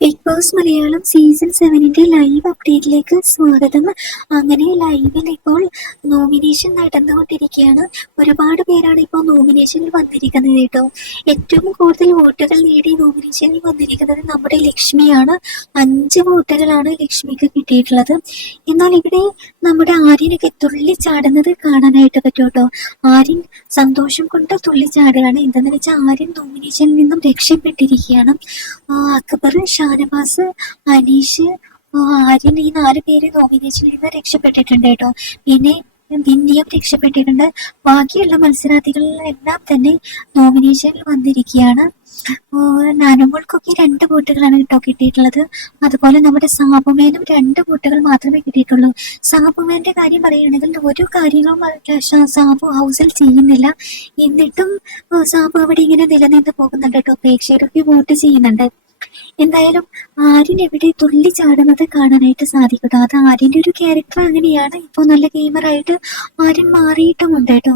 Big boss Malayalam season 7 live അപ്ഡേറ്റിലേക്ക് സ്വാഗതം. അങ്ങനെ ലൈവിൽ ഇപ്പോൾ നോമിനേഷൻ നടന്നുകൊണ്ടിരിക്കുകയാണ്. ഒരുപാട് പേരാണ് ഇപ്പോൾ നോമിനേഷനിൽ വന്നിരിക്കുന്നത് കേട്ടോ. ഏറ്റവും കൂടുതൽ വോട്ടുകൾ നേടി നോമിനേഷനിൽ വന്നിരിക്കുന്നത് നമ്മുടെ ലക്ഷ്മിയാണ്. 5 വോട്ടുകളാണ് ലക്ഷ്മിക്ക് കിട്ടിയിട്ടുള്ളത്. എന്നാൽ ഇവിടെ നമ്മുടെ ആര്യനൊക്കെ തുള്ളിച്ചാടുന്നത് കാണാനായിട്ട് പറ്റും കേട്ടോ. ആര്യൻ സന്തോഷം കൊണ്ട് തുള്ളിച്ചാടുകയാണ്. എന്താണെന്ന് വെച്ചാൽ ആര്യൻ നോമിനേഷനിൽ നിന്നും രക്ഷപ്പെട്ടിരിക്കുകയാണ്. അക്ബർ, ഷാനവാസ്, അനീഷ്, ആര്യൻ ഈ 4 പേര് നോമിനേഷനിൽ നിന്ന് രക്ഷപ്പെട്ടിട്ടുണ്ട് കേട്ടോ. പിന്നെ വിന്നിയും രക്ഷപ്പെട്ടിട്ടുണ്ട്. ബാക്കിയുള്ള മത്സരാർത്ഥികളെല്ലാം തന്നെ നോമിനേഷനിൽ വന്നിരിക്കുകയാണ്. നാനുമോൾക്കൊക്കെ 2 വോട്ടുകളാണ് കേട്ടോ കിട്ടിയിട്ടുള്ളത്. അതുപോലെ നമ്മുടെ സാബുമേനും 2 വോട്ടുകൾ മാത്രമേ കിട്ടിയിട്ടുള്ളൂ. സാബുമേന്റെ കാര്യം പറയുകയാണെങ്കിൽ ഒരു കാര്യങ്ങളും സാബു ഹൗസിൽ ചെയ്യുന്നില്ല. എന്നിട്ടും സാബു അവിടെ ഇങ്ങനെ നിലനിന്ന് പോകുന്നുണ്ട് കേട്ടോ. പ്രേക്ഷകരൊക്കെ വോട്ട് ചെയ്യുന്നുണ്ട്. എന്തായാലും ആര്യൻ എവിടെ തുള്ളി ചാടുന്നത് കാണാനായിട്ട് സാധിക്കട്ടോ. അത് ആര്യന്റെ ഒരു ക്യാരക്ടർ അങ്ങനെയാണ്. ഇപ്പോൾ നല്ല ഗെയിമറായിട്ട് ആര്യൻ മാറിയിട്ടുമുണ്ട് കേട്ടോ.